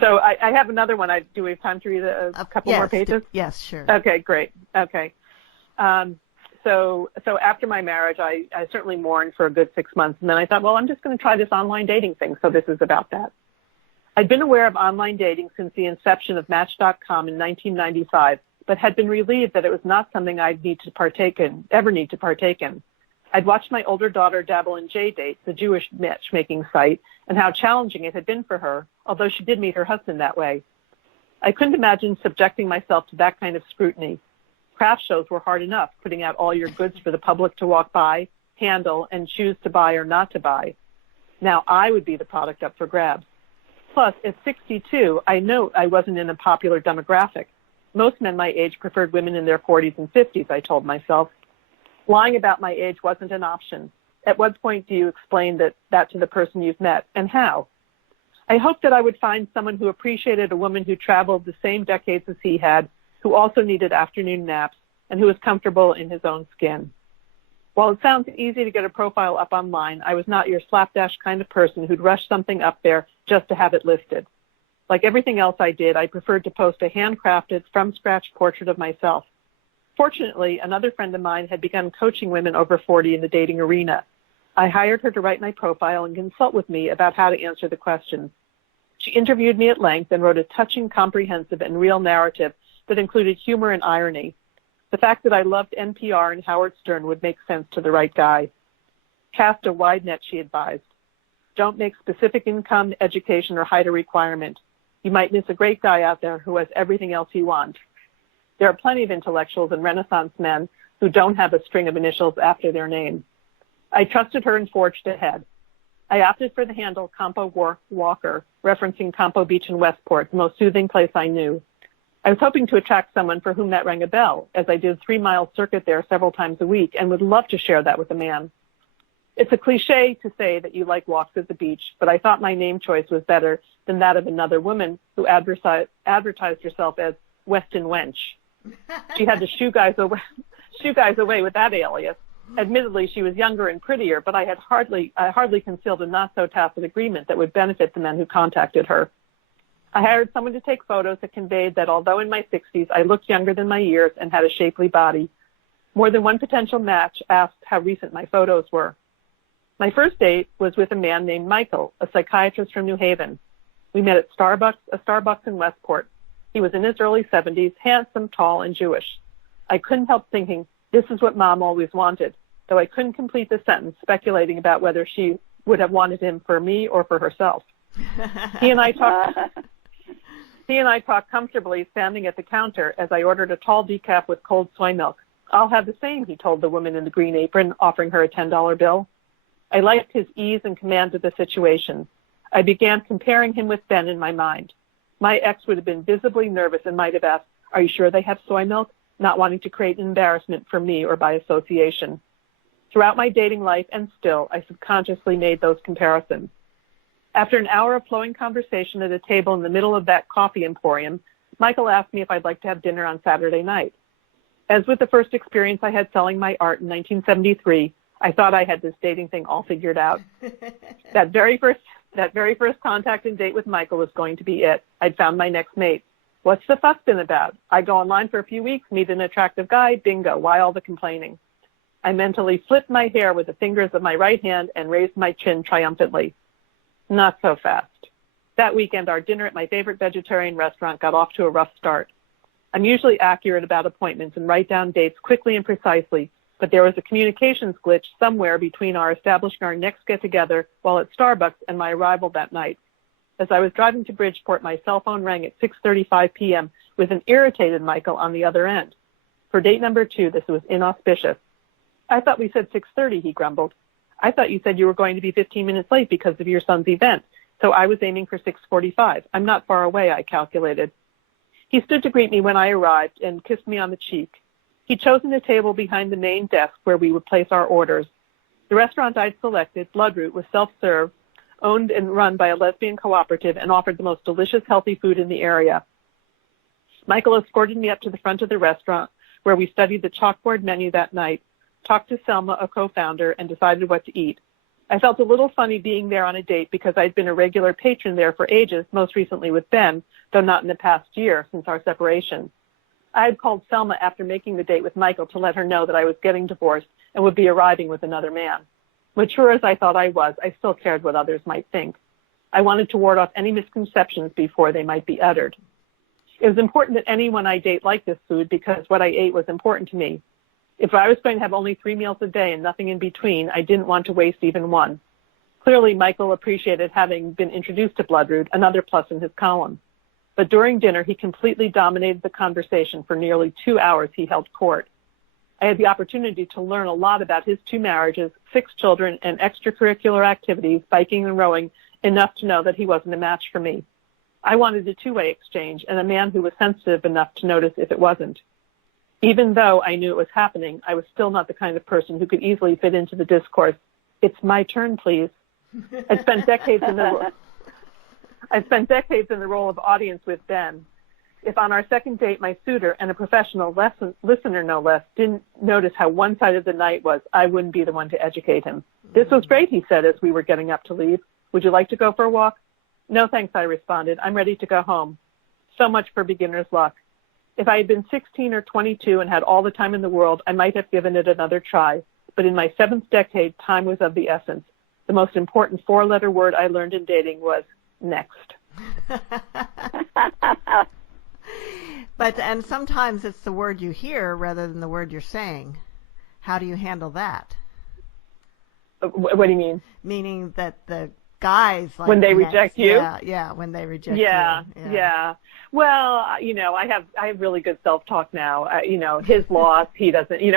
So I have another one. Do we have time to read a couple more pages? Yes, sure. Okay, great. Okay. So after my marriage, I certainly mourned for a good 6 months. And then I thought, well, I'm just going to try this online dating thing. So this is about that. I'd been aware of online dating since the inception of Match.com in 1995, but had been relieved that it was not something I'd ever need to partake in. I'd watched my older daughter dabble in JDate, the Jewish matchmaking site, and how challenging it had been for her, although she did meet her husband that way. I couldn't imagine subjecting myself to that kind of scrutiny. Craft shows were hard enough, putting out all your goods for the public to walk by, handle, and choose to buy or not to buy. Now I would be the product up for grabs. Plus, at 62, I know I wasn't in a popular demographic. Most men my age preferred women in their 40s and 50s, I told myself. Lying about my age wasn't an option. At what point do you explain that to the person you've met, and how? I hoped that I would find someone who appreciated a woman who traveled the same decades as he had, who also needed afternoon naps, and who was comfortable in his own skin. While it sounds easy to get a profile up online, I was not your slapdash kind of person who'd rush something up there just to have it listed. Like everything else I did, I preferred to post a handcrafted, from-scratch portrait of myself. Fortunately, another friend of mine had begun coaching women over 40 in the dating arena. I hired her to write my profile and consult with me about how to answer the questions. She interviewed me at length and wrote a touching, comprehensive, and real narrative that included humor and irony. The fact that I loved NPR and Howard Stern would make sense to the right guy. Cast a wide net, she advised. Don't make specific income, education, or height a requirement. You might miss a great guy out there who has everything else you want. There are plenty of intellectuals and Renaissance men who don't have a string of initials after their name. I trusted her and forged ahead. I opted for the handle Campo Walker, referencing Campo Beach in Westport, the most soothing place I knew. I was hoping to attract someone for whom that rang a bell, as I did a 3-mile circuit there several times a week and would love to share that with a man. It's a cliche to say that you like walks at the beach, but I thought my name choice was better than that of another woman who advertised herself as Weston Wench. She had to shoo guys away with that alias. Admittedly, she was younger and prettier, but I hardly concealed a not-so-tacit agreement that would benefit the men who contacted her. I hired someone to take photos that conveyed that although in my 60s, I looked younger than my years and had a shapely body. More than one potential match asked how recent my photos were. My first date was with a man named Michael, a psychiatrist from New Haven. We met at a Starbucks in Westport. He was in his early 70s, handsome, tall, and Jewish. I couldn't help thinking, this is what Mom always wanted, though I couldn't complete the sentence, speculating about whether she would have wanted him for me or for herself. He and I talked comfortably, standing at the counter as I ordered a tall decaf with cold soy milk. I'll have the same, he told the woman in the green apron, offering her a $10 bill. I liked his ease and command of the situation. I began comparing him with Ben in my mind. My ex would have been visibly nervous and might have asked, are you sure they have soy milk? Not wanting to create an embarrassment for me or by association. Throughout my dating life and still, I subconsciously made those comparisons. After an hour of flowing conversation at a table in the middle of that coffee emporium, Michael asked me if I'd like to have dinner on Saturday night. As with the first experience I had selling my art in 1973, I thought I had this dating thing all figured out. That very first contact and date with Michael was going to be it. I'd found my next mate. What's the fuss been about? I go online for a few weeks, meet an attractive guy, bingo, why all the complaining? I mentally flipped my hair with the fingers of my right hand and raised my chin triumphantly. Not so fast. That weekend, our dinner at my favorite vegetarian restaurant got off to a rough start. I'm usually accurate about appointments and write down dates quickly and precisely, but there was a communications glitch somewhere between our establishing our next get-together while at Starbucks and my arrival that night. As I was driving to Bridgeport, my cell phone rang at 6:35 p.m. with an irritated Michael on the other end. For date number 2, this was inauspicious. I thought we said 6:30, he grumbled. I thought you said you were going to be 15 minutes late because of your son's event, so I was aiming for 6:45. I'm not far away, I calculated. He stood to greet me when I arrived and kissed me on the cheek. He'd chosen a table behind the main desk where we would place our orders. The restaurant I'd selected, Bloodroot, was self-serve, owned and run by a lesbian cooperative, and offered the most delicious, healthy food in the area. Michael escorted me up to the front of the restaurant, where we studied the chalkboard menu that night, talked to Selma, a co-founder, and decided what to eat. I felt a little funny being there on a date because I'd been a regular patron there for ages, most recently with Ben, though not in the past year since our separation. I had called Selma after making the date with Michael to let her know that I was getting divorced and would be arriving with another man. Mature as I thought I was, I still cared what others might think. I wanted to ward off any misconceptions before they might be uttered. It was important that anyone I date liked this food because what I ate was important to me. If I was going to have only 3 meals a day and nothing in between, I didn't want to waste even one. Clearly, Michael appreciated having been introduced to Bloodroot, another plus in his column. But during dinner, he completely dominated the conversation. For nearly 2 hours, he held court. I had the opportunity to learn a lot about his 2 marriages, 6 children, and extracurricular activities, biking and rowing, enough to know that he wasn't a match for me. I wanted a 2-way exchange and a man who was sensitive enough to notice if it wasn't. Even though I knew it was happening, I was still not the kind of person who could easily fit into the discourse. It's my turn, please. I spent decades in the role of audience with Ben. If on our second date my suitor, and a professional listener no less, didn't notice how one-sided the night was, I wouldn't be the one to educate him. This was great, he said as we were getting up to leave. Would you like to go for a walk? No, thanks, I responded. I'm ready to go home. So much for beginner's luck. If I had been 16 or 22 and had all the time in the world, I might have given it another try. But in my 7th decade, time was of the essence. The most important 4-letter word I learned in dating was next. And sometimes it's the word you hear rather than the word you're saying. How do you handle that? What do you mean? Meaning that the guys like when they next. reject you? Yeah, when they reject you. Yeah. Well, I have really good self-talk now. His loss, he doesn't, he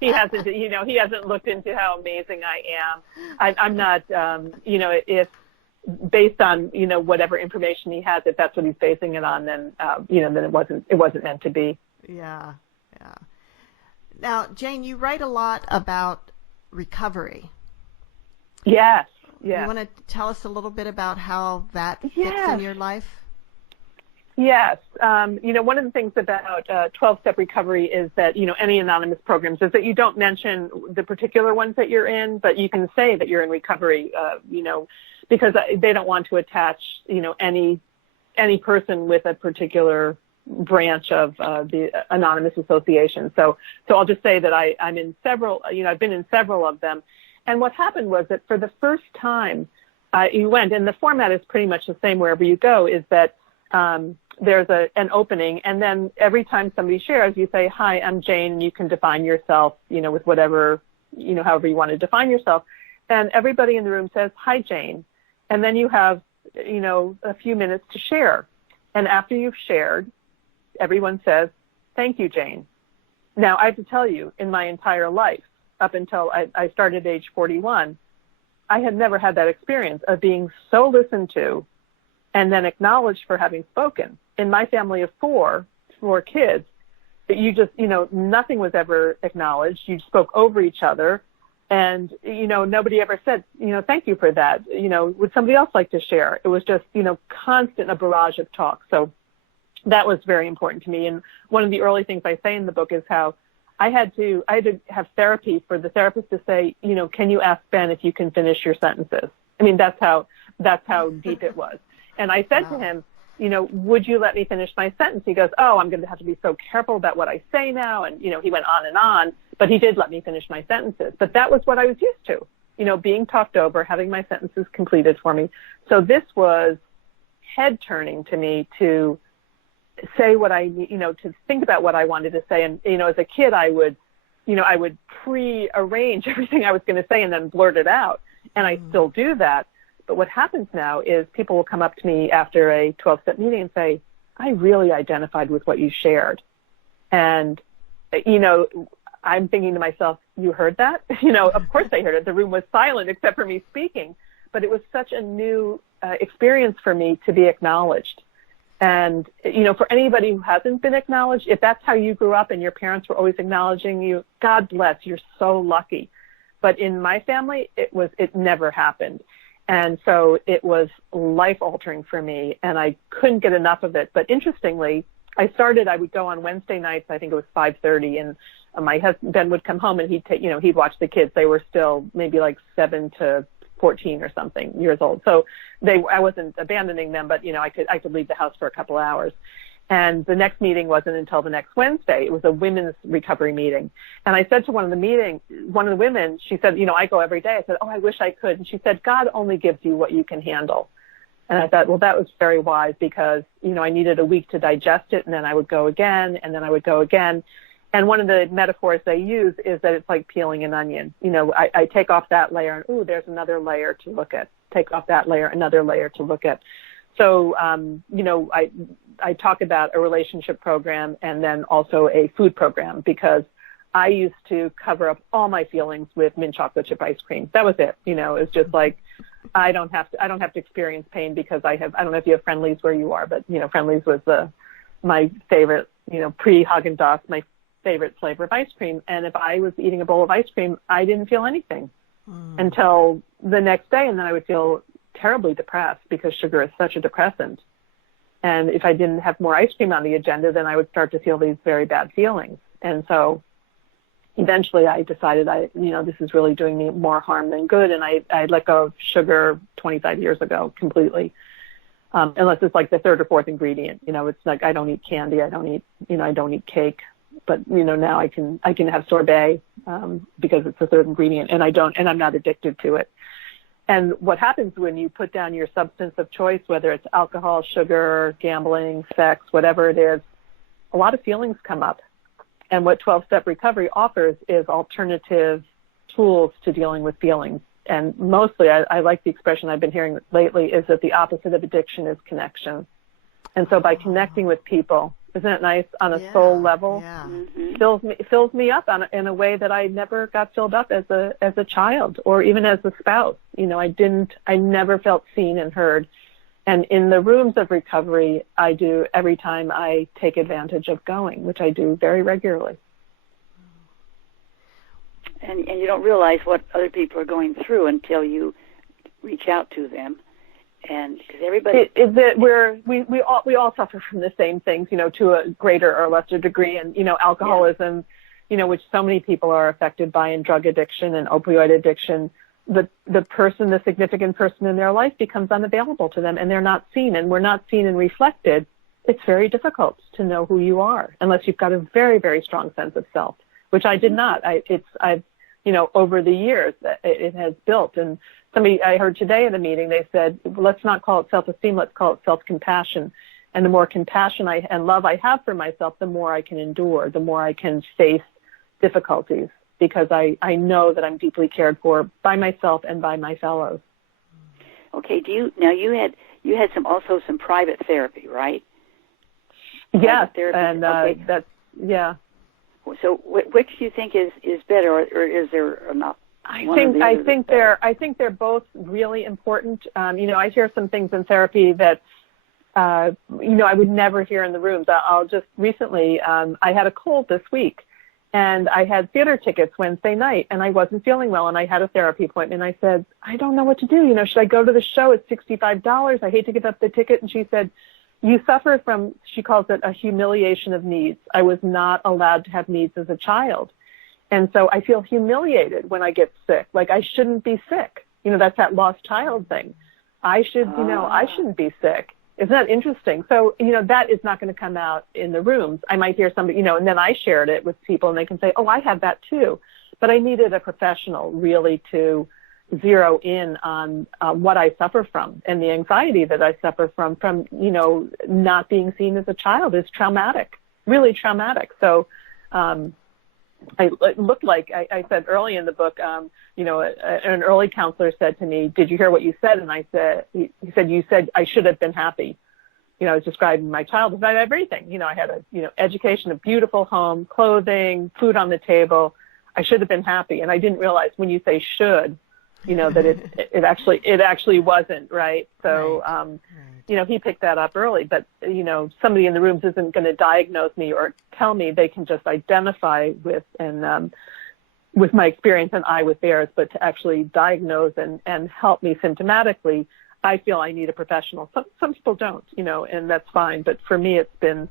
hasn't looked into how amazing I am. I'm not, if based on, whatever information he has, if that's what he's basing it on, then, then it wasn't meant to be. Yeah. Now, Jane, you write a lot about recovery. Yes. Yeah. You want to tell us a little bit about how that fits in your life? Yes. One of the things about 12-step recovery is that, any anonymous programs is that you don't mention the particular ones that you're in, but you can say that you're in recovery, because they don't want to attach, any person with a particular branch of the anonymous association. So I'll just say that I'm in several, I've been in several of them. And what happened was that for the first time you went, and the format is pretty much the same wherever you go, is that there's an opening, and then every time somebody shares, you say, hi, I'm Jane, and you can define yourself, with whatever, however you want to define yourself. And everybody in the room says, hi, Jane. And then you have, a few minutes to share. And after you've shared, everyone says, thank you, Jane. Now, I have to tell you, in my entire life, up until I started age 41, I had never had that experience of being so listened to and then acknowledged for having spoken. In my family of four kids, you just, nothing was ever acknowledged. You spoke over each other, and, nobody ever said, thank you for that. Would somebody else like to share? It was just, constant, a barrage of talk. So that was very important to me. And one of the early things I say in the book is how I had to have therapy for the therapist to say, can you ask Ben if you can finish your sentences? I mean, that's how deep it was. And I said to him, would you let me finish my sentence? He goes, oh, I'm going to have to be so careful about what I say now. And, he went on, but he did let me finish my sentences. But that was what I was used to, being talked over, having my sentences completed for me. So this was head turning to me to say what to think about what I wanted to say. And, as a kid, I would pre-arrange everything I was going to say and then blurt it out. And I still do that. But what happens now is people will come up to me after a 12-step meeting and say, I really identified with what you shared. And, I'm thinking to myself, you heard that? Of course I heard it. The room was silent except for me speaking. But it was such a new experience for me to be acknowledged. And, for anybody who hasn't been acknowledged, if that's how you grew up and your parents were always acknowledging you, God bless, you're so lucky. But in my family, it never happened. And so it was life-altering for me, and I couldn't get enough of it. But interestingly, I would go on Wednesday nights, I think it was 5:30, and my husband, Ben, would come home and he'd watch the kids. They were still maybe like 7 to 14 or something years old. So I wasn't abandoning them, but, I could leave the house for a couple hours. And the next meeting wasn't until the next Wednesday. It was a women's recovery meeting. And I said to one of the women, she said, I go every day. I said, I wish I could. And she said, God only gives you what you can handle. And I thought, well, that was very wise because, I needed a week to digest it, and then I would go again, and then I would go again. And one of the metaphors they use is that it's like peeling an onion. I take off that layer, and, there's another layer to look at. Take off that layer, another layer to look at. So, I talk about a relationship program and then also a food program because I used to cover up all my feelings with mint chocolate chip ice cream. That was it. It's just like, I don't have to experience pain because I don't know if you have Friendlies where you are, but, Friendlies was my favorite, pre-Haagen-Dazs, my favorite flavor of ice cream. And if I was eating a bowl of ice cream, I didn't feel anything until the next day. And then I would feel terribly depressed because sugar is such a depressant. And if I didn't have more ice cream on the agenda, then I would start to feel these very bad feelings. And so eventually I decided this is really doing me more harm than good. And I let go of sugar 25 years ago completely. Unless it's like the third or fourth ingredient, it's like, I don't eat candy. I don't eat cake, but now I can have sorbet, because it's the third ingredient and I'm not addicted to it. And what happens when you put down your substance of choice, whether it's alcohol, sugar, gambling, sex, whatever it is, a lot of feelings come up. And what 12-step recovery offers is alternative tools to dealing with feelings. And mostly, I like the expression I've been hearing lately, is that the opposite of addiction is connection. And so by connecting with people, isn't it nice on a soul level? Yeah. Fills me up in a way that I never got filled up as a child or even as a spouse. I never felt seen and heard. And in the rooms of recovery, I do every time I take advantage of going, which I do very regularly. And you don't realize what other people are going through until you reach out to them. And because everybody we all suffer from the same things, to a greater or lesser degree. And alcoholism, which so many people are affected by, and drug addiction and opioid addiction. The significant person in their life becomes unavailable to them, and they're not seen, and we're not seen and reflected. It's very difficult to know who you are unless you've got a very, very strong sense of self, which I did not. I've over the years it has built. And I heard today in a meeting, they said, let's not call it self-esteem, let's call it self-compassion. And the more compassion and love I have for myself, the more I can endure, the more I can face difficulties, because I know that I'm deeply cared for by myself and by my fellows. Okay. You had some private therapy, right? Yes, therapy. And okay. That's yeah. So which do you think is better, or is there enough? I think they're both really important. I hear some things in therapy that I would never hear in the rooms. I'll just recently I had a cold this week, and I had theater tickets Wednesday night, and I wasn't feeling well, and I had a therapy appointment. And I said, I don't know what to do. Should I go to the show? It's $65. I hate to give up the ticket. And she said, you suffer from, she calls it a humiliation of needs. I was not allowed to have needs as a child. And so I feel humiliated when I get sick. Like I shouldn't be sick. That's that lost child thing. I shouldn't be sick. Isn't that interesting? So, that is not going to come out in the rooms. I might hear somebody, and then I shared it with people and they can say, oh, I have that too. But I needed a professional really to, zero in on what I suffer from, and the anxiety that I suffer from, not being seen as a child is traumatic, really traumatic. So, it looked like I said early in the book, an early counselor said to me, "Did you hear what you said?" And I said, "You said I should have been happy." I was describing my childhood. I had everything. I had education, a beautiful home, clothing, food on the table. I should have been happy, and I didn't realize when you say should, that it actually wasn't, right? So, he picked that up early, but, somebody in the rooms isn't going to diagnose me or tell me. They can just identify with my experience and I with theirs, but to actually diagnose and help me symptomatically, I feel I need a professional. Some people don't, and that's fine. But for me, it's been,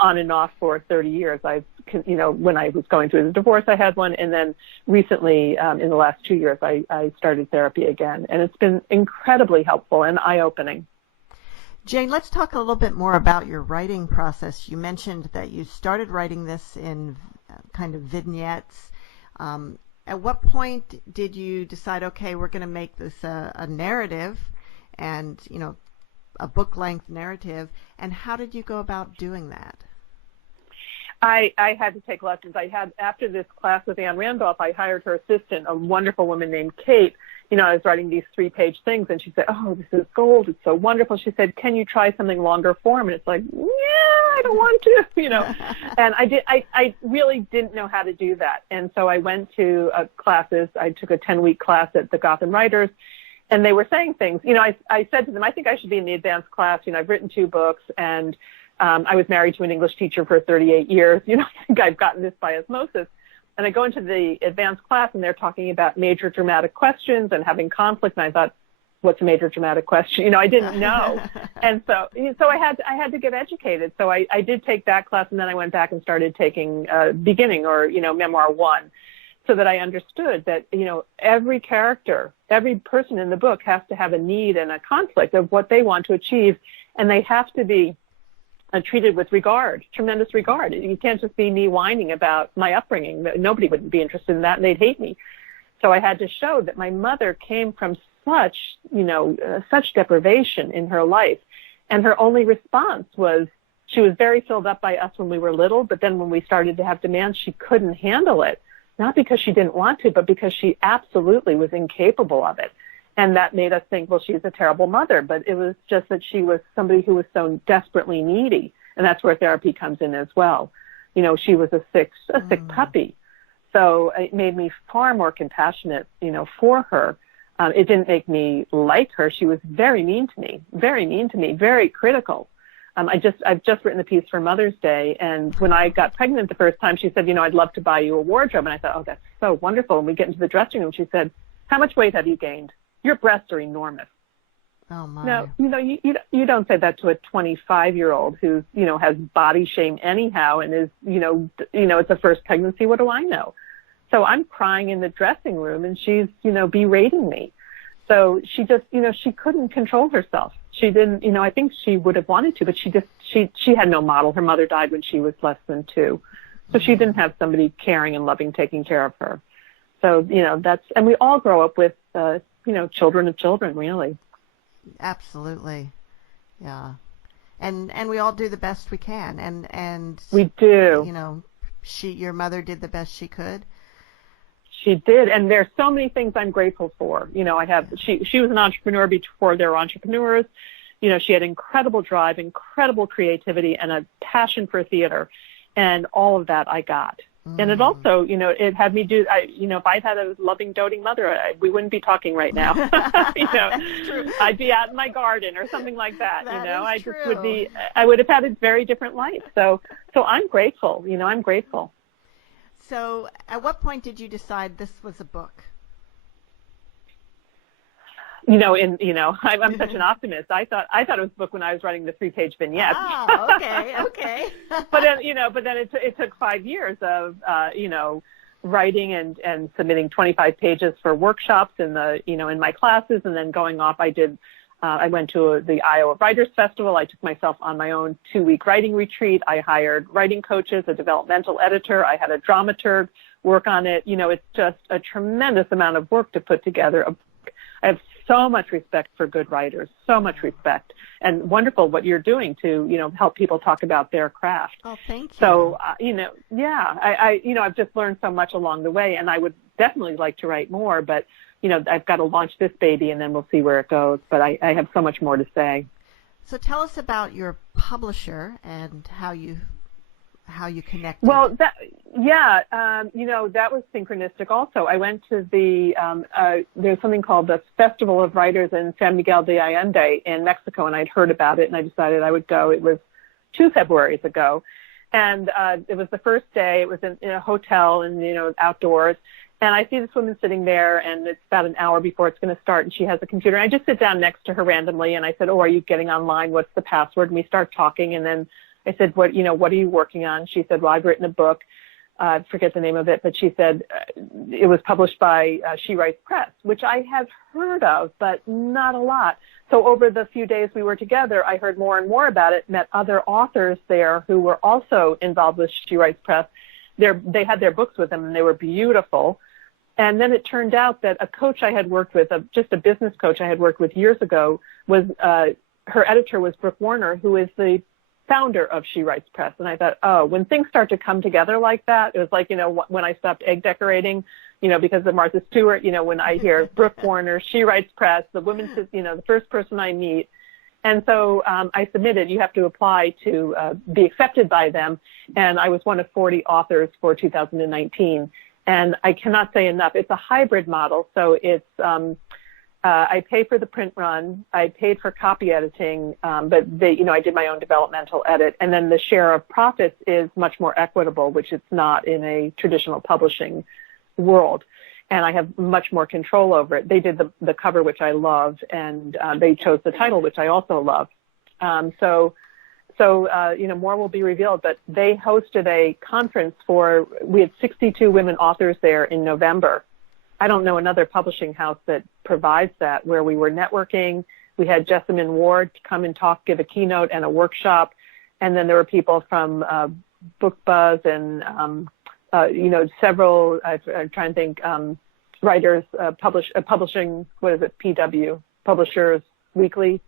on and off for 30 years. When I was going through the divorce, I had one. And then recently, in the last 2 years, I started therapy again. And it's been incredibly helpful and eye-opening. Jane, let's talk a little bit more about your writing process. You mentioned that you started writing this in kind of vignettes. At what point did you decide, okay, we're going to make this a narrative and, a book-length narrative, and how did you go about doing that? I had to take lessons. After this class with Anne Randolph, I hired her assistant, a wonderful woman named Kate. I was writing these 3-page things, and she said, "Oh, this is gold. It's so wonderful." She said, "Can you try something longer form?" And it's like, yeah, I don't want to, And I really didn't know how to do that. And so I went to classes. I took a 10-week class at the Gotham Writers, and they were saying things. I said to them, I think I should be in the advanced class. I've written 2 books, and I was married to an English teacher for 38 years. I think I've gotten this by osmosis. And I go into the advanced class, and they're talking about major dramatic questions and having conflict. And I thought, what's a major dramatic question? I didn't know. And so I had to get educated. So I did take that class, and then I went back and started taking beginning or, Memoir 1, so that I understood that, every character, every person in the book has to have a need and a conflict of what they want to achieve. And they have to be treated with regard, tremendous regard. You can't just be me whining about my upbringing. Nobody would be interested in that, and they'd hate me. So I had to show that my mother came from such deprivation in her life, and her only response was she was very filled up by us when we were little, but then when we started to have demands, she couldn't handle it, not because she didn't want to, but because she absolutely was incapable of it. And that made us think, well, she's a terrible mother. But it was just that she was somebody who was so desperately needy. And that's where therapy comes in as well. She was a sick puppy. So it made me far more compassionate, for her. It didn't make me like her. She was very mean to me, very critical. I've just written a piece for Mother's Day. And when I got pregnant the first time, she said, I'd love to buy you a wardrobe. And I thought, oh, that's so wonderful. And we get into the dressing room. She said, how much weight have you gained? Your breasts are enormous. Oh, my. No, you don't say that to a 25-year-old who's, has body shame anyhow and is, it's a first pregnancy. What do I know? So I'm crying in the dressing room, and she's, berating me. So she just, she couldn't control herself. She didn't, I think she would have wanted to, but she had no model. Her mother died when she was less than 2. So she didn't have somebody caring and loving, taking care of her. So, and we all grow up with, children of children, really. Absolutely. Yeah. And we all do the best we can. And we do. Your mother did the best she could. She did. And there's so many things I'm grateful for. She was an entrepreneur before there were entrepreneurs. She had incredible drive, incredible creativity, and a passion for theater. And all of that I got. And it also, it had me do, if I'd had a loving, doting mother, we wouldn't be talking right now. I'd be out in my garden or something like that. I just I would have had a very different life. So I'm grateful. I'm grateful. So at what point did you decide this was a book? I'm such an optimist. I thought it was a book when I was writing the 3-page vignettes. Oh, okay. But then it took 5 years of, writing and submitting 25 pages for workshops in my classes, and then going off. I did I went to the Iowa Writers Festival. I took myself on my own 2-week writing retreat. I hired writing coaches, a developmental editor. I had a dramaturg work on it. It's just a tremendous amount of work to put together a book. I have so much respect for good writers, so much respect, and wonderful what you're doing to, help people talk about their craft. Oh, thank you. So, I've just learned so much along the way, and I would definitely like to write more, but I've got to launch this baby, and then we'll see where it goes. But I have so much more to say. So tell us about your publisher and how you connected. Well, that was synchronistic also. I went to there's something called the Festival of Writers in San Miguel de Allende in Mexico, and I'd heard about it, and I decided I would go. It was 2 Februaries ago. And it was the first day. It was in a hotel and, outdoors. And I see this woman sitting there, and it's about an hour before it's going to start, and she has a computer. And I just sit down next to her randomly, and I said, "Oh, are you getting online? What's the password?" And we start talking, and then I said, "What are you working on?" She said, "Well, I've written a book." I forget the name of it, but she said it was published by She Writes Press, which I have heard of, but not a lot. So over the few days we were together, I heard more and more about it, met other authors there who were also involved with She Writes Press. They had their books with them, and they were beautiful. And then it turned out that a coach I had worked with, just a business coach I had worked with years ago, was her editor was Brooke Warner, who is the founder of She Writes Press. And I thought, when things start to come together like that, it was like, when I stopped egg decorating, because of Martha Stewart, when I hear Brooke Warner, She Writes Press, the the first person I meet. And so I submitted. You have to apply to be accepted by them. And I was one of 40 authors for 2019. And I cannot say enough. It's a hybrid model. So it's I pay for the print run. I paid for copy editing, but I did my own developmental edit. And then the share of profits is much more equitable, which it's not in a traditional publishing world. And I have much more control over it. They did the cover, which I love, and they chose the title, which I also love. So more will be revealed, but they hosted a conference we had 62 women authors there in November. I don't know another publishing house that provides that, where we were networking. We had Jessamine Ward come and give a keynote and a workshop. And then there were people from BookBuzz and, several, I'm trying to think, writers, publishing, PW, Publishers Weekly,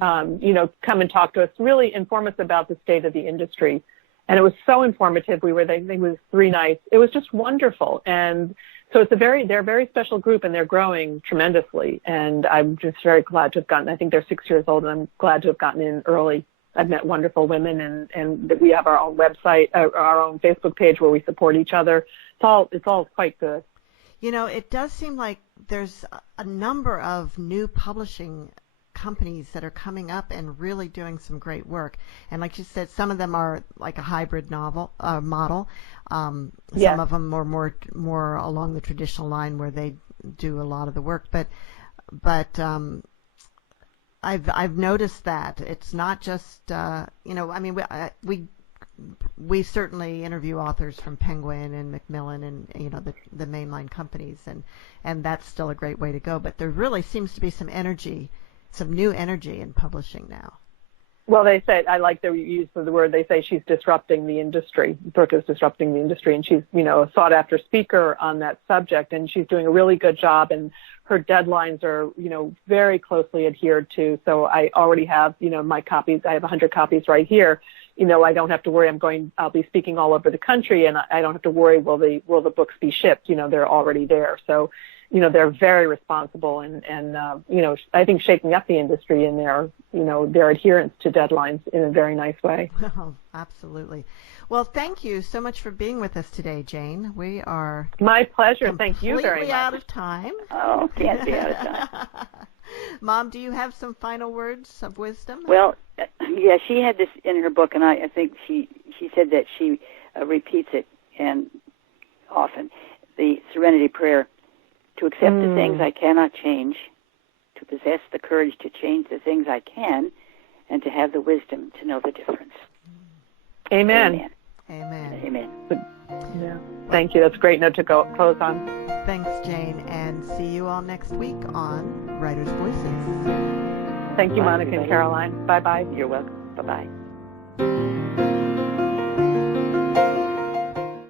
come and talk to us, really inform us about the state of the industry. And it was so informative. We were there, I think it was 3 nights. It was just wonderful. And so they're a very special group, and they're growing tremendously. And I'm just very glad to have gotten, I think they're 6 years old, and I'm glad to have gotten in early. I've met wonderful women, and we have our own website, our own Facebook page where we support each other. It's all quite good. It does seem like there's a number of new publishing companies that are coming up and really doing some great work. And like you said, some of them are like a hybrid model. Yes. Some of them are more along the traditional line where they do a lot of the work. But I've noticed that it's not just we certainly interview authors from Penguin and Macmillan and the mainline companies, and that's still a great way to go. But there really seems to be some new energy in publishing now. Well, they say, I like the use of the word, they say she's disrupting the industry. Brooke is disrupting the industry, and she's, a sought-after speaker on that subject, and she's doing a really good job, and her deadlines are, very closely adhered to. So I already have, my copies. I have 100 copies right here. I don't have to worry. I'll be speaking all over the country, and I don't have to worry, will the books be shipped? They're already there. So, they're very responsible and I think shaking up the industry in their adherence to deadlines in a very nice way. Oh, absolutely. Well, thank you so much for being with us today, Jane. We are my pleasure. Thank you very much. Completely out of time. Oh, can't be out of time. Mom, do you have some final words of wisdom? Well, yeah, she had this in her book, and I think she said that she repeats it and often, the Serenity Prayer. To accept the things I cannot change, to possess the courage to change the things I can, and to have the wisdom to know the difference. Amen. Amen. Amen. Yeah. Thank you. That's a great note to close on. Thanks, Jane, and see you all next week on Writers' Voices. Thank you, Bye, Monica everybody. and Caroline. Bye-bye. You're welcome. Bye-bye.